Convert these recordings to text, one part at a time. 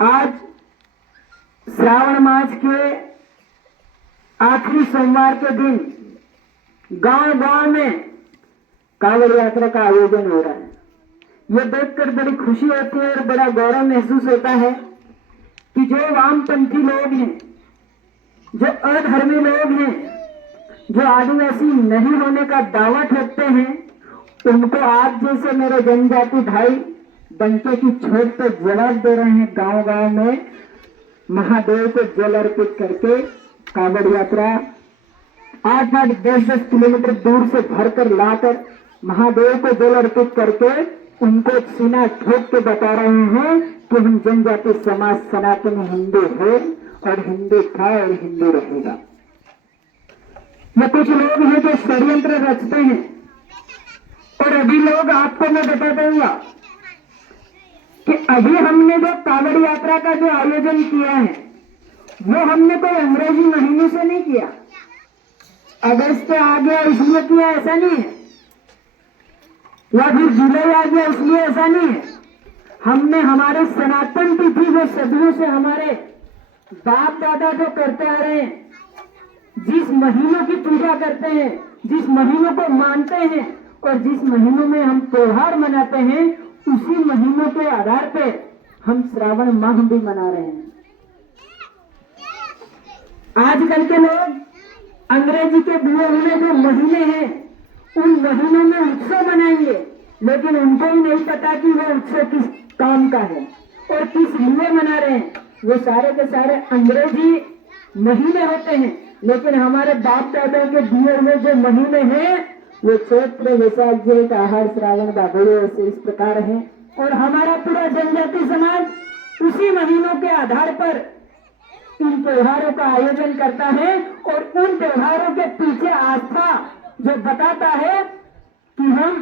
आज श्रावण मास के आखिरी सोमवार के दिन गांव गांव में कांवड़ यात्रा का आयोजन हो रहा है। ये देखकर बड़ी खुशी होती है और बड़ा गौरव महसूस होता है कि जो वामपंथी लोग हैं, जो अधर्मी लोग हैं, जो आदिवासी नहीं होने का दावा ठोकते हैं, उनको आप जैसे मेरे जनजाति भाई डंके की छोट पर जवाब दे रहे हैं। गांव गांव में महादेव को जल अर्पित करके कांवड़ यात्रा 8-8, 10-10 किलोमीटर दूर से भरकर लाकर महादेव को जल अर्पित करके उनको सीना ठोक के बता रहे हैं कि हम जनजाति समाज सनातन हिंदू है और हिंदू था और हिंदू रहेगा। ये कुछ लोग हैं जो षड्यंत्र रचते हैं और अभी लोग आपको मैं बता दूंगा कि अभी हमने जो कांवड़ यात्रा का जो आयोजन किया है वो हमने कोई अंग्रेजी महीने से नहीं किया, अगस्त आ गया इसलिए किया ऐसा नहीं है, या फिर जुलाई आ गया इसलिए ऐसा नहीं है। हमने हमारे सनातन तिथि जो सदियों से हमारे बाप दादा जो करते आ रहे हैं, जिस महीनों की पूजा करते हैं, जिस महीनों को मानते हैं और जिस महीनों में हम त्योहार मनाते हैं, उसी महीनों के आधार पे हम श्रावण माह भी मना रहे हैं। आजकल के लोग अंग्रेजी के दिए हुए जो महीने हैं उन महीनों में उत्सव मनाएंगे, लेकिन उनको ही नहीं पता कि वो उत्सव किस काम का है और किस लिए मना रहे हैं। वो सारे के सारे अंग्रेजी महीने होते हैं, लेकिन हमारे बाप दादा के दिए हुए जो महीने हैं वो चैत्र, वैशाख, जेठ, आहार, श्रावण, भादौ ऐसे इस प्रकार हैं। और हमारा पूरा जनजाति समाज उसी महीनों के आधार पर इन त्योहारों का आयोजन करता है और उन त्योहारों के पीछे आस्था जो बताता है कि हम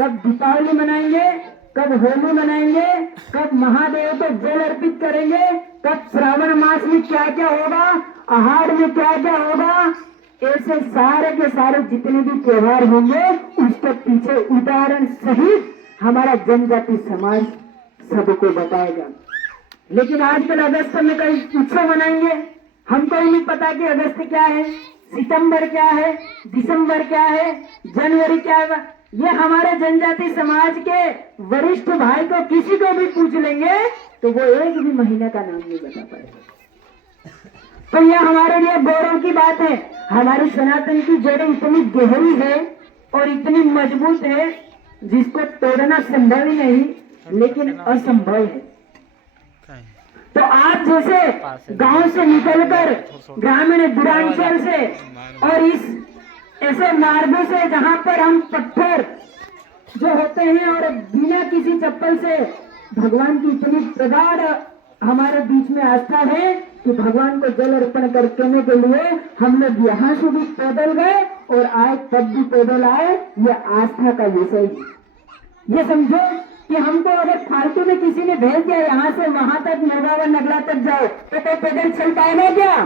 कब दीपावली मनाएंगे, कब होली मनाएंगे, कब महादेव को जल अर्पित करेंगे, कब श्रावण मास में क्या क्या होगा, आहार में क्या क्या होगा, ऐसे सारे के सारे जितने भी त्योहार होंगे उसके पीछे उदाहरण सहित हमारा जनजाति समाज सबको बताएगा। लेकिन आजकल अगस्त में कई उत्सव मनाएंगे, हमको ही नहीं पता कि अगस्त क्या है, सितंबर क्या है, दिसंबर क्या है, जनवरी क्या है। ये हमारे जनजाति समाज के वरिष्ठ भाई को किसी को भी पूछ लेंगे तो वो एक भी महीने का नाम नहीं बता पाएगा। तो यह हमारे लिए गौरव की बात है। हमारी सनातन की जड़ें इतनी गहरी है और इतनी मजबूत है जिसको तोड़ना संभव ही नहीं, लेकिन असंभव है। तो आप जैसे गांव से निकलकर ग्रामीण दूरांचल से और इस ऐसे मार्गों से जहां पर हम पत्थर जो होते हैं और बिना किसी चप्पल से भगवान की इतनी प्रगाढ़ हमारे बीच में आस्था है कि भगवान को जल अर्पण करने के लिए हम लोग यहाँ से भी पैदल गए और आए तब भी पैदल आए। ये आस्था का विषय है। ये समझो कि हमको अगर फालतू में किसी ने भेज दिया यहाँ से वहां तक, मेवाड़ नगला तक जाओ, तो कोई पैदल चल पाएगा क्या?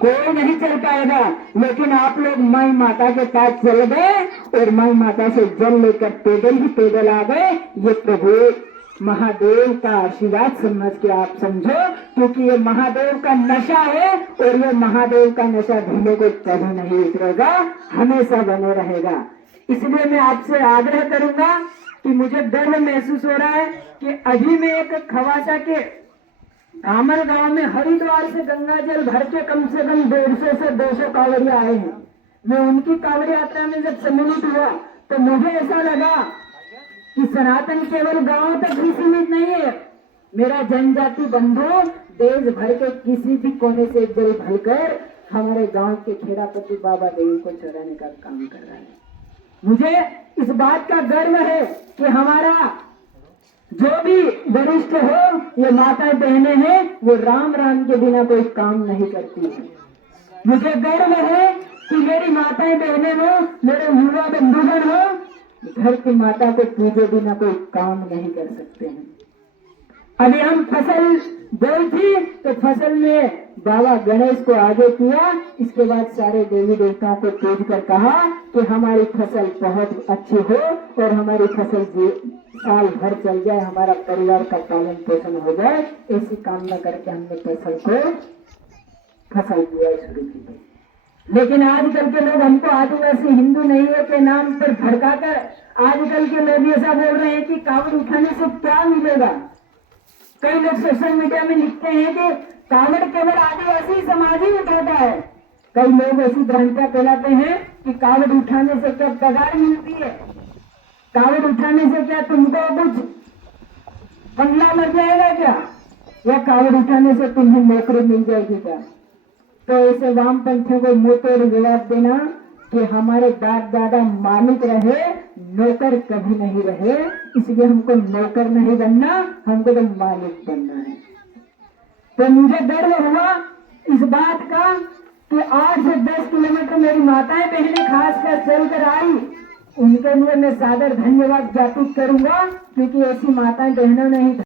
कोई नहीं चल पाएगा। लेकिन आप लोग माई माता के पास चल गए और माई माता से जल लेकर पैदल ही पैदल आ गए। ये प्रभु महादेव का आशीर्वाद समझ के आप समझो, क्योंकि ये महादेव का नशा है और ये महादेव का नशा धीमे को कभी नहीं उतरेगा, हमेशा बने रहेगा। इसलिए मैं आपसे आग्रह करूंगा कि मुझे गर्व महसूस हो रहा है कि अभी मैं एक खवासा के कामल गांव में हरिद्वार से गंगा जल भर के कम से कम 150 से 200 कांवड़िया आए हैं। मैं उनकी कांवड़ यात्रा में जब सम्मिलित हुआ तो मुझे ऐसा लगा कि सनातन केवल गांव तक ही सीमित नहीं है। मेरा जनजाति बंधु देश भर के किसी भी कोने से जल भरकर हमारे गांव के खेड़ापति बाबा देवी को चढ़ाने का काम कर रहा है। मुझे इस बात का गर्व है कि हमारा जो भी वरिष्ठ हो, ये माताएं बहनें हैं, वो राम राम के बिना कोई काम नहीं करती है। मुझे गर्व है कि मेरी माताएं बहनें हो, मेरे युवा बंधुगण हो, घर की माता को पूजे बिना कोई काम नहीं कर सकते हैं। अभी हम फसल बोई थी तो फसल में बाबा गणेश को आगे किया। इसके बाद सारे देवी देवताओं को पूज कर कहा कि हमारी फसल बहुत अच्छी हो और हमारी फसल साल भर चल जाए, हमारा परिवार का पालन पोषण हो जाए, ऐसी कामना करके हमने फसल बुआई शुरू की थी। लेकिन आजकल के लोग हमको आदिवासी हिंदू नहीं है के नाम पर भड़काकर आजकल के लोग ऐसा बोल रहे हैं कि कावड़ उठाने से क्या मिलेगा। कई लोग सोशल मीडिया में लिखते हैं कि कावड़ केवल आदिवासी समाज ही उठाता है। कई लोग ऐसी भ्रांतियां फैलाते हैं कि कावड़ उठाने से क्या पगार मिलती है, कावड़ उठाने से क्या तुमको कुछ बंगला लग जाएगा क्या, या कावड़ उठाने से तुम्हें नौकरी मिल जाएगी क्या। तो ऐसे वामपंथियों को मुंह तोड़ जवाब देना कि हमारे बाप दादा मालिक रहे, नौकर कभी नहीं रहे, इसलिए हमको नौकर नहीं बनना, हमको तो मालिक बनना है। तो मुझे गर्व हुआ इस बात का कि 8 से 10 किलोमीटर मेरी माताएं बहनें खासकर चलकर आई, उनके लिए मैं सादर धन्यवाद ज्ञापित करूंगा, क्योंकि ऐसी माताएं बहनों ने ही